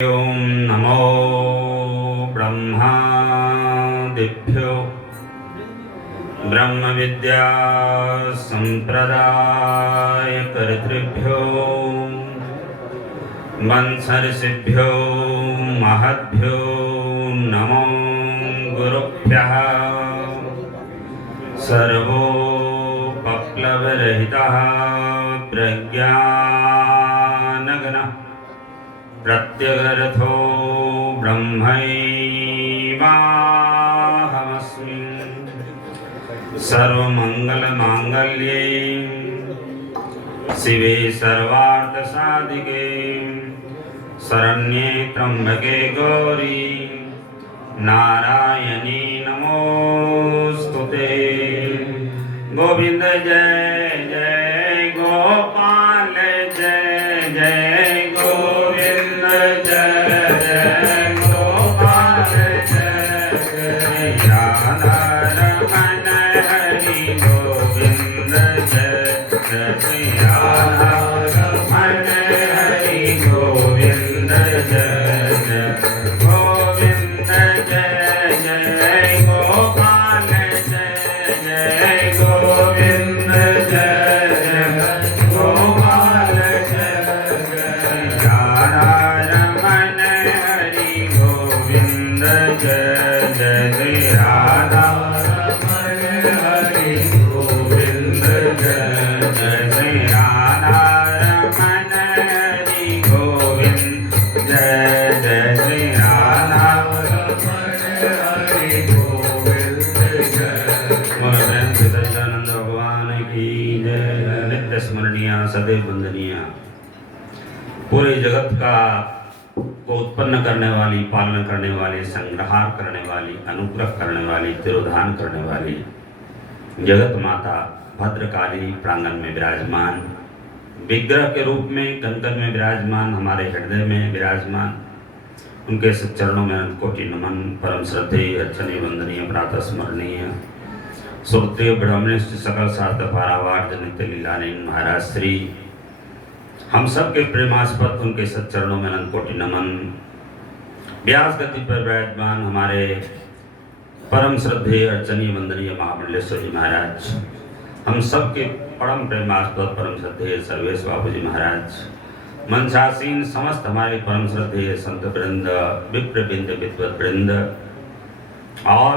ओम नमो ब्रह्मादिभ्यो ब्रह्म विद्या संप्रदाय कर्तृभ्यो वंशर्षिभ्यो महद्भ्यो नमो गुरुभ्यः। सर्वोपप्लवरहितः प्रज्ञानघनः प्रत्यगर्थो ब्रह्मैवाहमस्मि। सर्वमंगलमांगल्ये शिवे सर्वार्थसाधिके शरण्ये त्र्यंबके गौरी नारायणी नमोस्तुते। गोविंद जय जय गोपाल जय जय सदैव वंदनीय। पूरे जगत का को उत्पन्न करने वाली, पालन करने वाली, संग्रहार करने वाली, अनुग्रह करने वाली, तिरोधान करने वाली जगत माता भद्रकाली प्रांगण में विराजमान, विग्रह के रूप में कंकन में विराजमान, हमारे हृदय में विराजमान, उनके चरणों में कोटि नमन। परम श्रद्धेय अर्चनीय वंदनीय प्रातः स्मरणीय सुखदेव ब्रह्मनिष्ठ सकल शास्त्र पारावार जनित लीलानीन महाराज श्री हम सब के प्रेमास्पद उनके सच्चरणों में अनंत कोटि नमन। व्यास गति पर विराजमान हमारे परम श्रद्धेय अर्चनीय वंदनीय महामंडलेश्वर जी महाराज, हम सब के परम प्रेमास्पद परम श्रद्धेय सर्वेश बाबू जी महाराज, मंचासीन समस्त हमारे परम श्रद्धेय संत वृंद, विप्र वृंद, विद्वत वृंद और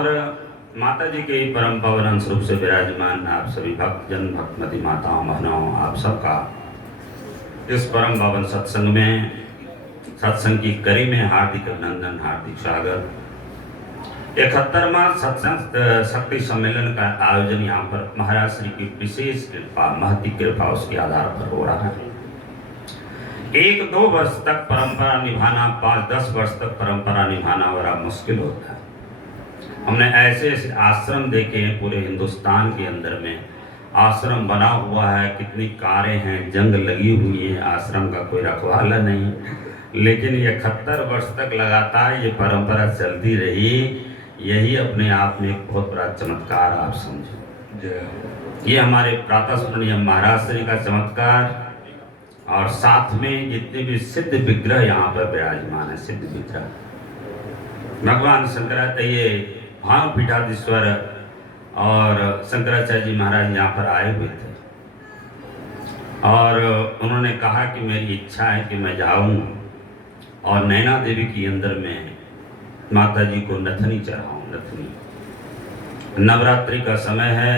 माता जी के परम पावन स्वरूप से विराजमान आप सभी भक्तजन, भक्तमती माताओं, बहनों, आप सबका इस परम पावन सत्संग में, सत्संग की कड़ी में हार्दिक अभिनंदन, हार्दिक स्वागत। 71वां सत्संग शक्ति सम्मेलन का आयोजन यहाँ पर महाराज श्री की विशेष कृपा, महती कृपा उसके आधार पर हो रहा है। 1-2 वर्ष तक परंपरा निभाना, 5-10 वर्ष तक परंपरा निभाना बड़ा मुश्किल होता है। हमने ऐसे ऐसे आश्रम देखे हैं पूरे हिंदुस्तान के अंदर में, आश्रम बना हुआ है, कितनी कारें हैं, जंग लगी हुई है, आश्रम का कोई रखवाला नहीं, लेकिन 71 वर्ष तक लगातार ये परंपरा चलती रही। यही अपने आप में एक बहुत बड़ा चमत्कार आप समझो। ये हमारे प्रातः स्मरणीय महाराज श्री का चमत्कार, और साथ में जितने भी सिद्ध विग्रह यहाँ पर विराजमान है, सिद्ध विग्रह भगवान शंकराचार्य भाव पीठाधीश्वर और शंकराचार्य जी महाराज यहाँ पर आए हुए थे और उन्होंने कहा कि मेरी इच्छा है कि मैं जाऊँ और नैना देवी के अंदर में माता जी को नथनी चढ़ाऊँ। नथनी, नवरात्रि का समय है।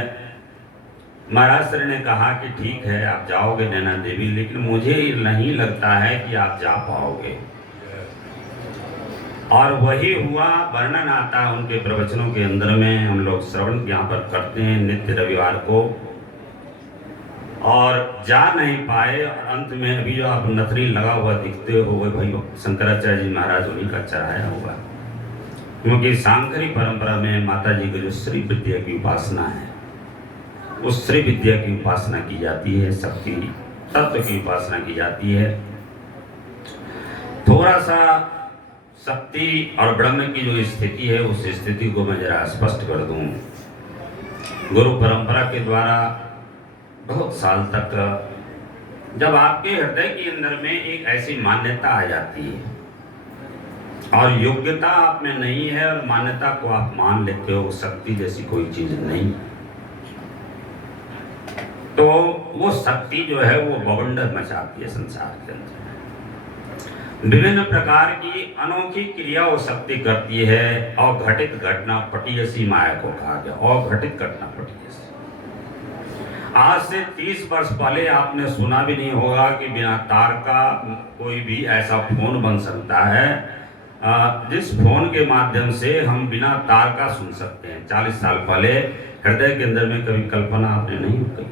महाराज श्री ने कहा कि ठीक है आप जाओगे नैना देवी, लेकिन मुझे नहीं लगता है कि आप जा पाओगे। और वही हुआ, वर्णन आता है उनके प्रवचनों के अंदर में, हम लोग श्रवण यहाँ पर करते हैं नित्य रविवार को, और जा नहीं पाए। और अंत में अभी जो आप नथनी लगा हुआ दिखते हो वो भाई शंकराचार्य जी महाराज उन्हीं का चढ़ाया हुआ, क्योंकि सांकरी परंपरा में माता जी की जो श्री विद्या की उपासना है, उस श्री विद्या की उपासना की जाती है, शक्ति तत्व की उपासना की जाती है। थोड़ा सा शक्ति और ब्रह्म की जो स्थिति है उस स्थिति को मैं जरा स्पष्ट कर दूं। गुरु परंपरा के द्वारा बहुत साल तक जब आपके हृदय के अंदर में एक ऐसी मान्यता आ जाती है और योग्यता आप में नहीं है और मान्यता को आप मान लेते हो, शक्ति जैसी कोई चीज नहीं, तो वो शक्ति जो है वो बवंडर मचाती है संसार के अंदर। विभिन्न प्रकार की अनोखी क्रिया वो शक्ति करती है। अघटित घटना पटीयसी माया को कहा गया, अघटित घटना पटीयसी। आज से 30 वर्ष पहले आपने सुना भी नहीं होगा कि बिना तार का कोई भी ऐसा फोन बन सकता है जिस फोन के माध्यम से हम बिना तार का सुन सकते हैं। 40 साल पहले हृदय के अंदर में कभी कल्पना आपने नहीं की।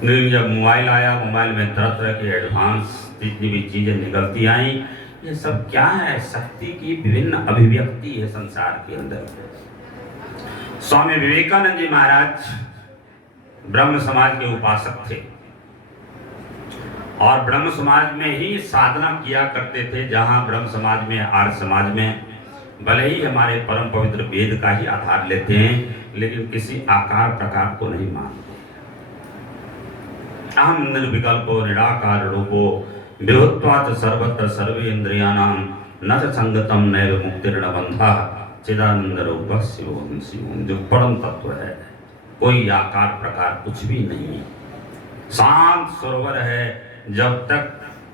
लेकिन जब मोबाइल आया, मोबाइल में तरह तरह की एडवांस जितनी भी चीजें निकलती आई, ये सब क्या है? शक्ति की विभिन्न अभिव्यक्ति है संसार के अंदर। स्वामी विवेकानंद जी महाराज ब्रह्म समाज के उपासक थे और ब्रह्म समाज में ही साधना किया करते थे। जहां ब्रह्म समाज में, आर्य समाज में भले ही हमारे परम पवित्र वेद का ही आधार लेते हैं, लेकिन किसी आकार प्रकार को नहीं मानते। अहम निर्विकल्पो निराकार रूपो विभुत्वात् सर्वत्र सर्वेन्द्रियाणां न च संगतम नैव मुक्तिर्न बंधः चिदानंद रूपः शिवोऽहं शिवोऽहं। जो परम तत्व है, कोई आकार प्रकार कुछ भी नहीं है, शांत सरोवर है। जब तक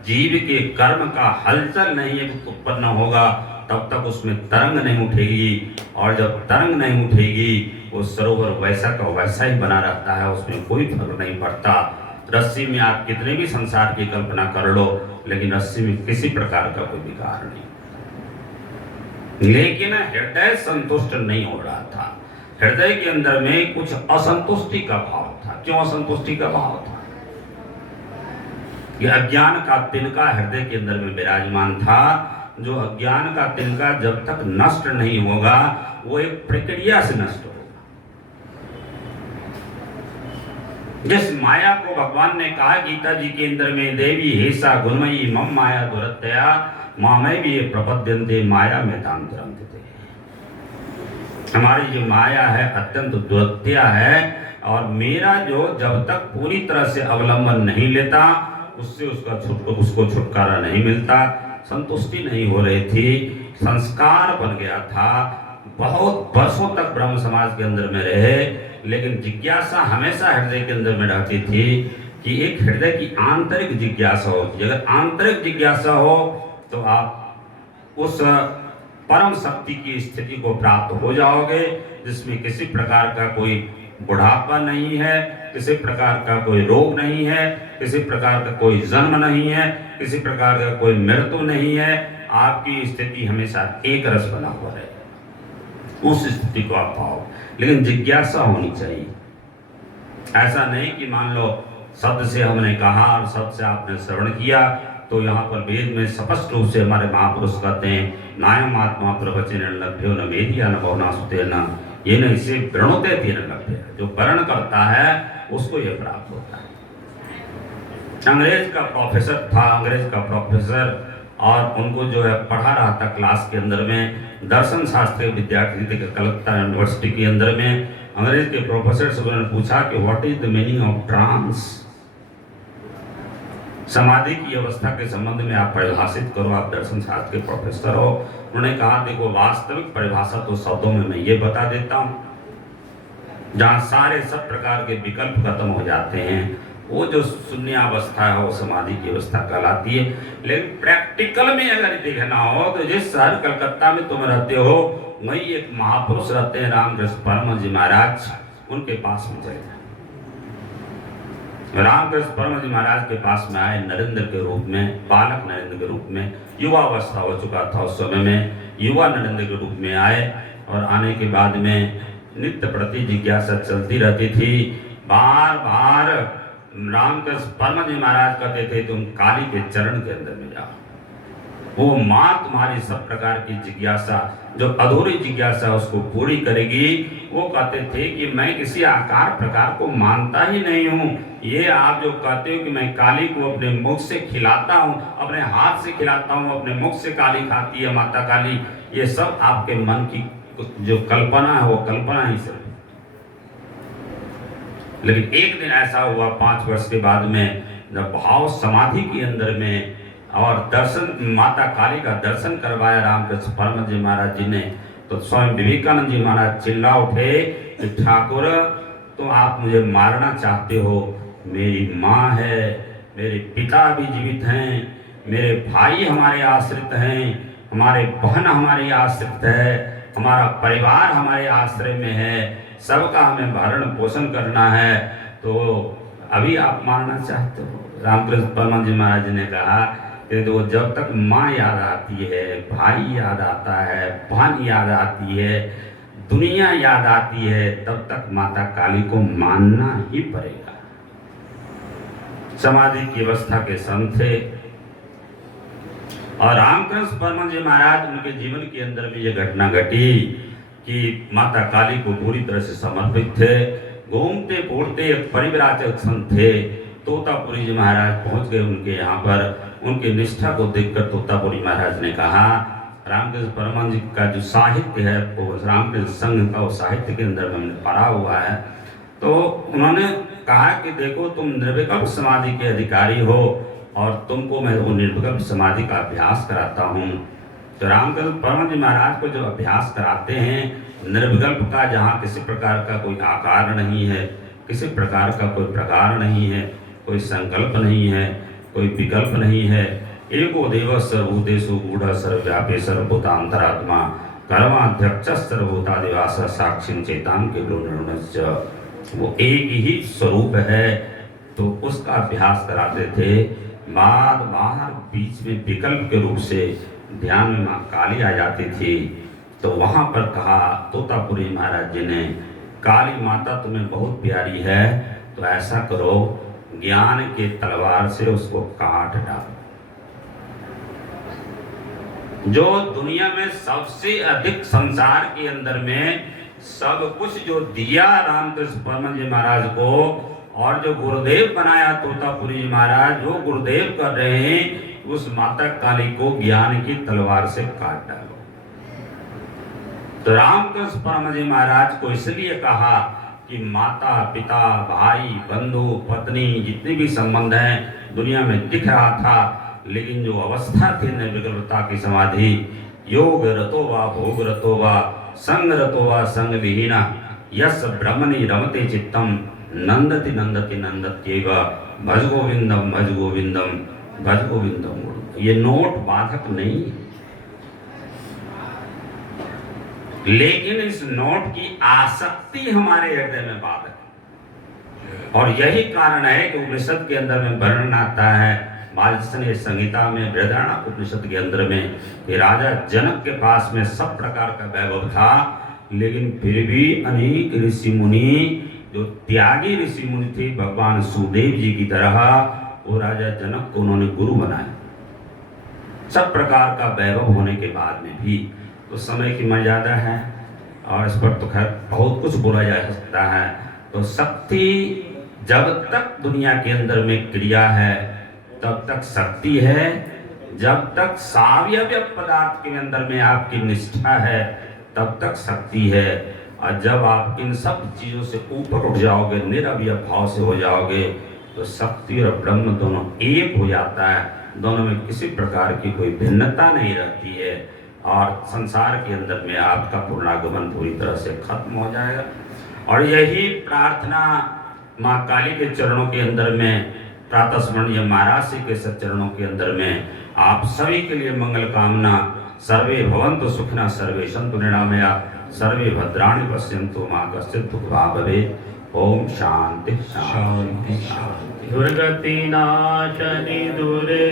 जीव के कर्म का हलचल नहीं उत्पन्न होगा तब तक उसमें तरंग नहीं उठेगी, और जब तरंग नहीं उठेगी वो सरोवर वैसा का वैसा ही बना रहता है, उसमें कोई फर्क नहीं पड़ता। रस्सी में आप कितने भी संसार की कल्पना कर लो, लेकिन रस्सी में किसी प्रकार का कोई विकार नहीं। लेकिन हृदय संतुष्ट नहीं हो रहा था। हृदय के अंदर में कुछ असंतुष्टि का भाव था। क्यों असंतुष्टि का भाव था? ये अज्ञान का तिनका हृदय के अंदर में विराजमान था। जो अज्ञान का तिनका जब तक नष्ट नहीं होगा वो एक प्रक्रिया से नष्ट होगा। जिस माया को भगवान ने कहा गीता जी के अंदर में, देवी हेसा गुणमयी मम माया दुरत्यया मामय भी प्रपद्यन्ते माया में तांतरंते। हमारी जो माया है अत्यंत दुरत्या है, और मेरा जो जब तक पूरी तरह से अवलंबन नहीं लेता उससे उसको छुटकारा नहीं मिलता। संतुष्टि नहीं हो रही थी, संस्कार बन गया था। बहुत वर्षों तक ब्रह्म समाज के अंदर में रहे, लेकिन जिज्ञासा हमेशा हृदय के अंदर में रहती थी कि एक हृदय की आंतरिक जिज्ञासा होती है। अगर आंतरिक जिज्ञासा हो तो आप उस परम शक्ति की स्थिति को प्राप्त हो जाओगे, जिसमें किसी प्रकार का कोई बुढ़ापा नहीं है, किसी प्रकार का कोई रोग नहीं है, किसी प्रकार का कोई जन्म नहीं है, किसी प्रकार का कोई मृत्यु नहीं है। आपकी स्थिति हमेशा एक रस बना हुआ है, उस स्थिति को आप पाओ। लेकिन जिज्ञासा होनी चाहिए। ऐसा नहीं कि मान लो शब्द से हमने कहा और शब्द से आपने श्रवण किया, तो यहाँ पर वेद में स्पष्ट रूप से हमारे महापुरुष कहते हैं, नायम आत्मा प्रवचन लभ्यो न वेदिया न बहुना सुते न ये न इसे प्रणोते तेन लभ्य। जो वर्ण करता है उसको ये प्राप्त होता है। अंग्रेज का प्रोफेसर था, अंग्रेज का प्रोफेसर, और उनको जो है पढ़ा रहा था क्लास के अंदर में, दर्शन शास्त्र के विद्यार्थी थे कलकत्ता यूनिवर्सिटी के अंदर में। अंग्रेज के प्रोफेसर से उन्होंने पूछा कि what is the meaning of trance, समाधि की अवस्था के संबंध में आप परिभाषित करो, आप दर्शन शास्त्र के प्रोफेसर हो। उन्होंने कहा देखो वास्तविक परिभाषा तो शब्दों में मैं ये बता देता हूँ, जहाँ सारे सब प्रकार के विकल्प खत्म हो जाते हैं, वो जो शून्यावस्था है वो समाधि की अवस्था कहलाती है। लेकिन प्रैक्टिकल में अगर देखना हो तो जिस शहर कलकत्ता में तुम रहते हो वही एक महापुरुष रहते हैं रामकृष्ण परमहंस जी महाराज, उनके पास में जाए। रामकृष्ण परमहंस जी महाराज के पास में आए नरेंद्र के रूप में, बालक नरेंद्र के रूप में, युवा अवस्था हो चुका था उस समय में, युवा नरेंद्र के रूप में आए। और आने के बाद में नित्य प्रति जिज्ञासा चलती रहती थी। बार बार रामकृष्ण परमहंस जी महाराज कहते थे तुम काली के चरण के अंदर में जाओ, वो माँ तुम्हारी सब प्रकार की जिज्ञासा, जो अधूरी जिज्ञासा उसको पूरी करेगी। वो कहते थे कि मैं किसी आकार प्रकार को मानता ही नहीं हूँ। ये आप जो कहते हो कि मैं काली को अपने मुख से खिलाता हूँ, अपने हाथ से खिलाता हूँ, अपने मुख से काली खाती है माता काली, ये सब आपके मन की जो कल्पना है वो कल्पना ही सब। लेकिन एक दिन ऐसा हुआ 5 वर्ष के बाद में, जब भाव समाधि के अंदर में और दर्शन माता काली का दर्शन करवाया रामकृष्ण परमहंस जी महाराज जी ने, तो स्वयं विवेकानंद जी महाराज चिल्ला उठे कि ठाकुर तो आप मुझे मारना चाहते हो, मेरी माँ है, मेरे पिता भी जीवित हैं, मेरे भाई हमारे आश्रित हैं, हमारे बहन हमारे आश्रित है, हमारा परिवार हमारे आश्रय में है, सबका हमें भरण पोषण करना है, तो अभी आप मारना चाहते हो। रामकृष्ण परमहंस जी महाराज जी ने कहा कि तो जब तक माँ याद आती है, भाई याद आता है, बहन याद आती है, दुनिया याद आती है, तब तक माता काली को मानना ही पड़ेगा। समाधि की अवस्था के संत थे और रामकृष्ण परमहंस जी महाराज उनके जीवन के अंदर में यह घटना घटी कि माता काली को पूरी तरह से समर्पित थे। घूमते फूटते एक परिव्राजक संत थे, तोतापुरी जी महाराज पहुंच गए उनके यहाँ पर। उनकी निष्ठा को देखकर तोतापुरी महाराज ने कहा, रामकृष्ण परमहंस जी का जो साहित्य है वो रामकृष्ण संघ का वो साहित्य के अंदर में हमने पढ़ा हुआ है, तो उन्होंने कहा कि देखो तुम निर्विकल्प समाधि के अधिकारी हो और तुमको मैं वो निर्विकल्प समाधि का अभ्यास कराता हूँ। तो रामकृष्ण परमहंस जी महाराज को जब अभ्यास कराते हैं निर्विकल्प का, जहाँ किसी प्रकार का कोई आकार नहीं है, किसी प्रकार का कोई प्रकार नहीं है, कोई संकल्प नहीं है, कोई विकल्प नहीं है, एको देव सर्वभूतेषु गूढ़ सर्वव्यापी सर्वभूतांतरात्मा कर्माध्यक्ष सर्वभूतादिवास साक्षी चेतान के निर्णय, वो एक ही स्वरूप है। तो उसका अभ्यास कराते थे। बार बार बीच में विकल्प के रूप से ध्यान में माँ काली आ जाती थी, तो वहाँ पर कहा तोतापुरी महाराज जी ने, काली माता तुम्हें बहुत प्यारी है, तो ऐसा करो ज्ञान के तलवार से उसको काट डालो। जो दुनिया में सबसे अधिक संसार के अंदर में सब कुछ जो दिया रामकृष्ण परमहंस जी महाराज को, और जो गुरुदेव बनाया तोतापुरी जी महाराज, जो गुरुदेव कर रहे हैं, उस माता काली को ज्ञान की तलवार से काट डालो। तो रामकृष्ण परमहंस जी महाराज को इसलिए कहा कि माता पिता भाई बंधु पत्नी जितने भी संबंध हैं दुनिया में दिख रहा था, लेकिन जो अवस्था थी निर्विकल्पता की समाधि, योग रतो वा भोग रतो वा संग रतो वा संग विहीना यस ब्रह्मणि रमते चित्तम नंदति नंदति नंदत्येव भज गोविंदम भज गोविंदम भज गोविंदम। ये नोट बाधक नहीं, लेकिन इस नोट की आसक्ति हमारे हृदय में बाधक है। और यही कारण है कि उपनिषद के अंदर में वर्णन आता है, मार्जन्य संहिता में बृहदारण्यक उपनिषद के अंदर में, कि राजा जनक के पास में सब प्रकार का वैभव था, लेकिन फिर भी अनेक ऋषि मुनि, जो त्यागी ऋषि मुनि थे भगवान सुदेव जी की तरह, वो राजा जनक को उन्होंने गुरु बनाया। सब प्रकार का वैभव होने के बाद में भी तो समय की मर्यादा है और इस पर तो खैर बहुत कुछ बोला जा सकता है। तो शक्ति जब तक दुनिया के अंदर में क्रिया है तब तक शक्ति है, जब तक सावयव पदार्थ के अंदर में आपकी निष्ठा है तब तक शक्ति है। और जब आप इन सब चीज़ों से ऊपर उठ जाओगे, निरवय भाव से हो जाओगे, तो शक्ति और ब्रह्म दोनों एक हो जाता है, दोनों में किसी प्रकार की कोई भिन्नता नहीं रहती है और संसार के अंदर में आपका पूर्णागमन पूरी तरह से खत्म हो जाएगा। और यही प्रार्थना माँ काली के चरणों के अंदर में, प्रातः स्मरणीय महाराज जी के सच्चरणों के अंदर में आप सभी के लिए मंगल कामना। सर्वे भवन्तु सुखिनः, सर्वे सन्तु निरामया, सर्वे भद्राणि पश्यन्तु मा कश्चित् दुःखभाग् भवेत्। ओम शांति शांति शांति। दुर्गति नाशनि दुर्गे